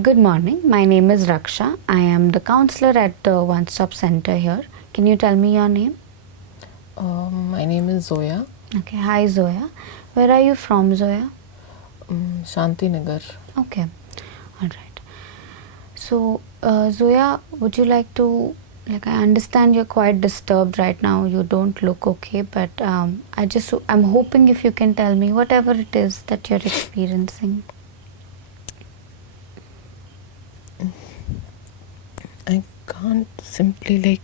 Good morning. My name is Raksha. I am the counselor at the One Stop Center here. Can you tell me your name? My name is Zoya, Okay. Hi, Zoya. Where are you from, Zoya? Shanti Nagar. Okay. All right. So, Zoya, would you like to, I understand you're quite disturbed right now. You don't look okay, but I'm hoping if you can tell me whatever it is that you're experiencing. I can't simply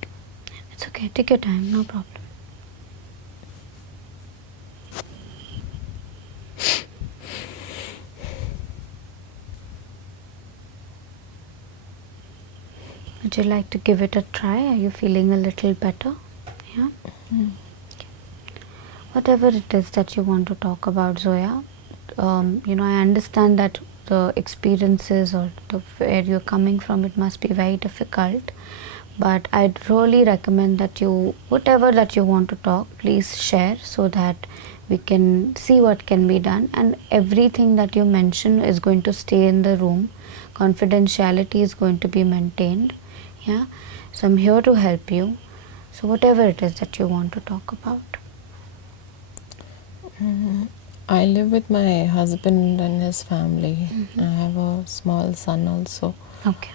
It's okay. Take your time. No problem. Would you like to give it a try? Are you feeling a little better? Yeah. Whatever it is that you want to talk about, Zoya, I understand that the experiences or where you're coming from, it must be very difficult. But I'd really recommend that whatever that you want to talk, please share so that we can see what can be done. And everything that you mention is going to stay in the room. Confidentiality is going to be maintained. Yeah. So I'm here to help you. So whatever it is that you want to talk about. I live with my husband and his family. I have a small son also. Okay.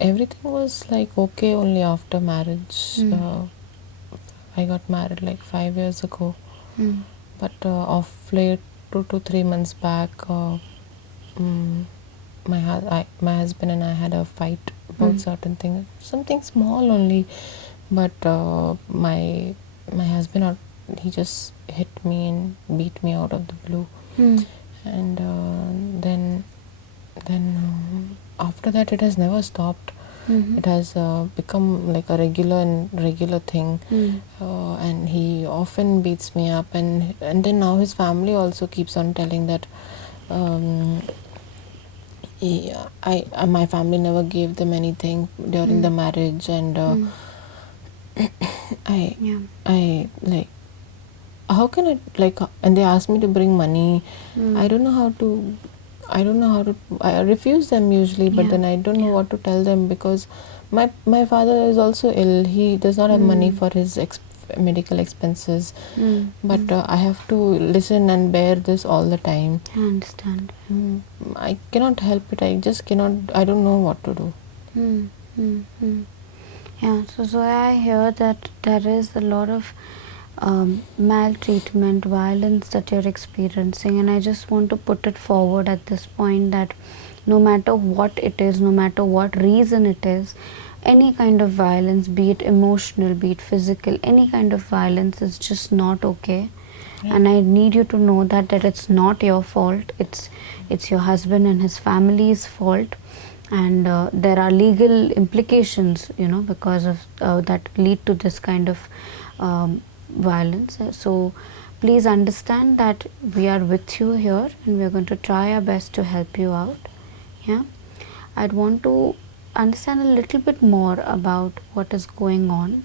Everything was okay only after marriage. I got married 5 years ago, but of late 2 to 3 months back, my husband and I had a fight about certain things, something small only, but my husband, he just hit me and beat me out of the blue. And then after that it has never stopped. It has become like a regular thing, and he often beats me up, and then now his family also keeps on telling that my family never gave them anything during the marriage, and I how can and they asked me to bring money. I don't know how to I refuse them usually, but then I don't know what to tell them, because my father is also ill. He does not have money for his medical expenses, but I have to listen and bear this all the time. I understand. I cannot help it. I just cannot. I don't know what to do. Yeah, so I hear that there is a lot of maltreatment, violence that you're experiencing, and I just want to put it forward at this point that no matter what it is, no matter what reason it is, any kind of violence, be it emotional, be it physical, any kind of violence is just not okay. And I need you to know that it's not your fault. It's your husband and his family's fault, and there are legal implications, because of that lead to this kind of violence. So please understand that we are with you here, and we are going to try our best to help you out. Yeah, I'd want to understand a little bit more about what is going on,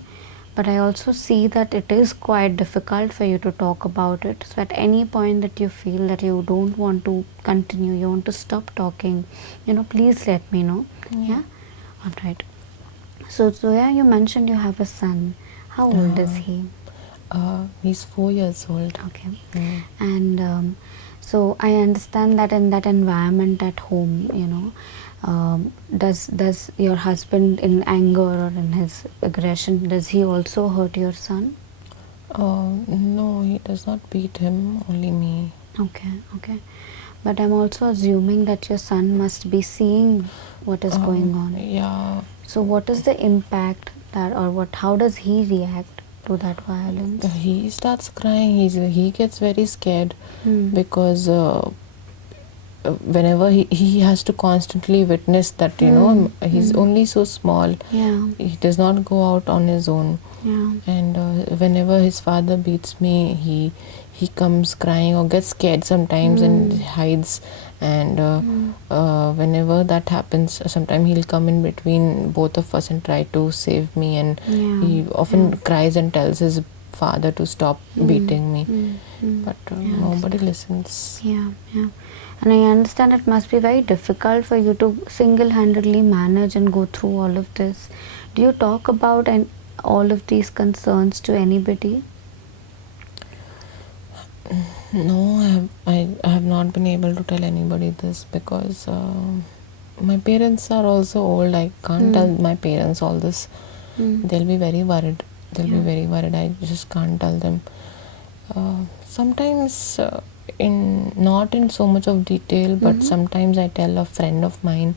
but I also see that it is quite difficult for you to talk about it. So at any point that you feel that you don't want to continue, you want to stop talking, please let me know. Yeah. All right. So Zoya, you mentioned you have a son. How old is he? He's 4 years old. Okay. And so I understand that in that environment at home, does your husband, in anger or in his aggression, does he also hurt your son? No, he does not beat him, only me. Okay. But I'm also assuming that your son must be seeing what is going on. Yeah. So what is the impact how does he react to that violence? He starts crying. He gets very scared because whenever he has to constantly witness that, he's only so small. Yeah. He does not go out on his own. Yeah. And whenever his father beats me, he comes crying or gets scared sometimes and hides. And whenever that happens, sometimes he'll come in between both of us and try to save me. And he often cries and tells his father to stop beating me. But Yeah, nobody listens. Yeah, yeah. And I understand it must be very difficult for you to single-handedly manage and go through all of this. Do you talk about all of these concerns to anybody? No, I have not been able to tell anybody this because my parents are also old. I can't tell my parents all this. They'll be very worried. I just can't tell them. Sometimes not in so much of detail, but sometimes I tell a friend of mine.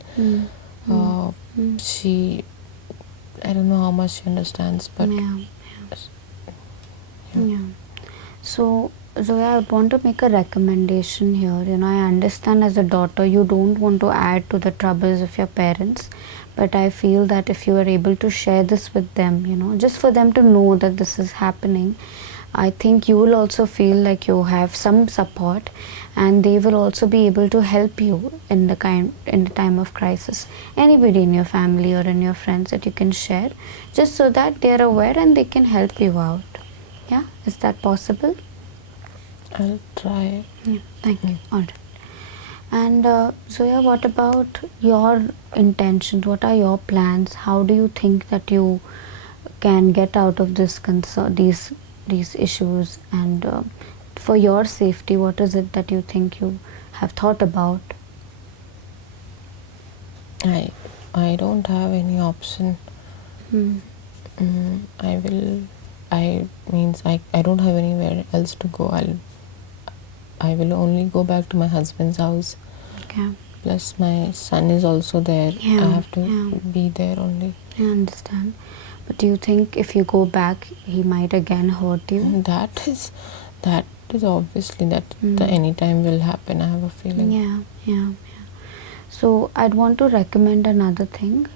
She, I don't know how much she understands, but Yeah. Yeah. So, Zoya, I want to make a recommendation here. I understand as a daughter, you don't want to add to the troubles of your parents, but I feel that if you are able to share this with them, just for them to know that this is happening, I think you will also feel like you have some support, and they will also be able to help you in the time of crisis. Anybody in your family or in your friends that you can share, just so that they are aware and they can help you out. Yeah, is that possible? I'll try. Yeah, thank you. All right. And Zoya, what about your intentions? What are your plans? How do you think that you can get out of this concern, these issues? And for your safety, what is it that you think you have thought about? I don't have any option. I will. I don't have anywhere else to go. I will only go back to my husband's house. Okay. Plus my son is also there. Yeah, I have to be there only. I understand. But do you think if you go back, he might again hurt you? That is obviously that any time will happen. I have a feeling. Yeah. So I'd want to recommend another thing.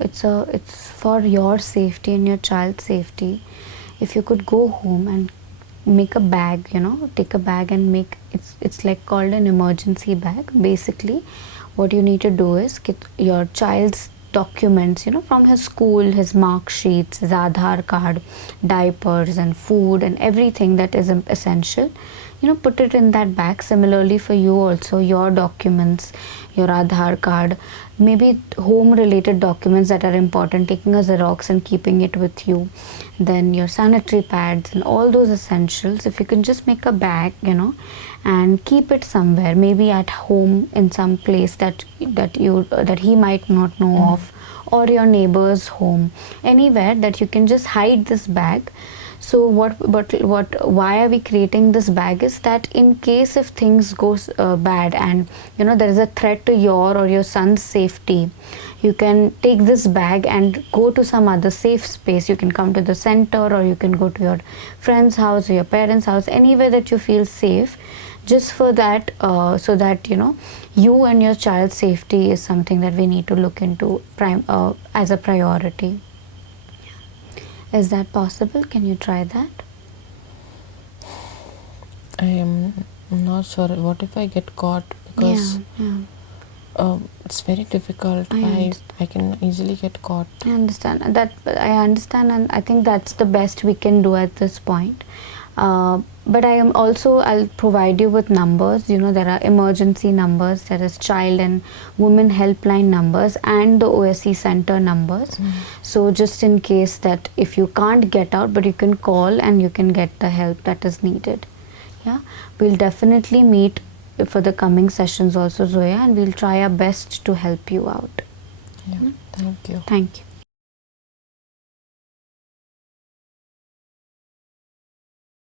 It's for your safety and your child's safety. If you could go home and make a bag, take a bag and make it's like called an emergency bag. Basically, what you need to do is get your child's documents, from his school, his mark sheets, his Aadhaar card, diapers and food and everything that is essential. Put it in that bag. Similarly for you also, your documents, your Aadhaar card, maybe home related documents that are important, taking a Xerox and keeping it with you. Then your sanitary pads and all those essentials. If you can just make a bag, and keep it somewhere, maybe at home in some place that he might not know of, or your neighbor's home, anywhere that you can just hide this bag. So why are we creating this bag is that in case if things goes bad and there is a threat to your or your son's safety, you can take this bag and go to some other safe space. You can come to the center, or you can go to your friend's house or your parents' house, anywhere that you feel safe, just for that, so that you and your child's safety is something that we need to look into as a priority. Is that possible? Can you try that? I am not sure. What if I get caught? Because it's very difficult. I can easily get caught. I understand that. I understand, and I think that's the best we can do at this point. But I'll provide you with numbers. There are emergency numbers, there is child and women helpline numbers, and the OSC center numbers. So just in case that if you can't get out, but you can call and you can get the help that is needed. Yeah, we'll definitely meet for the coming sessions also, Zoya, and we'll try our best to help you out. Yeah, thank you. Thank you.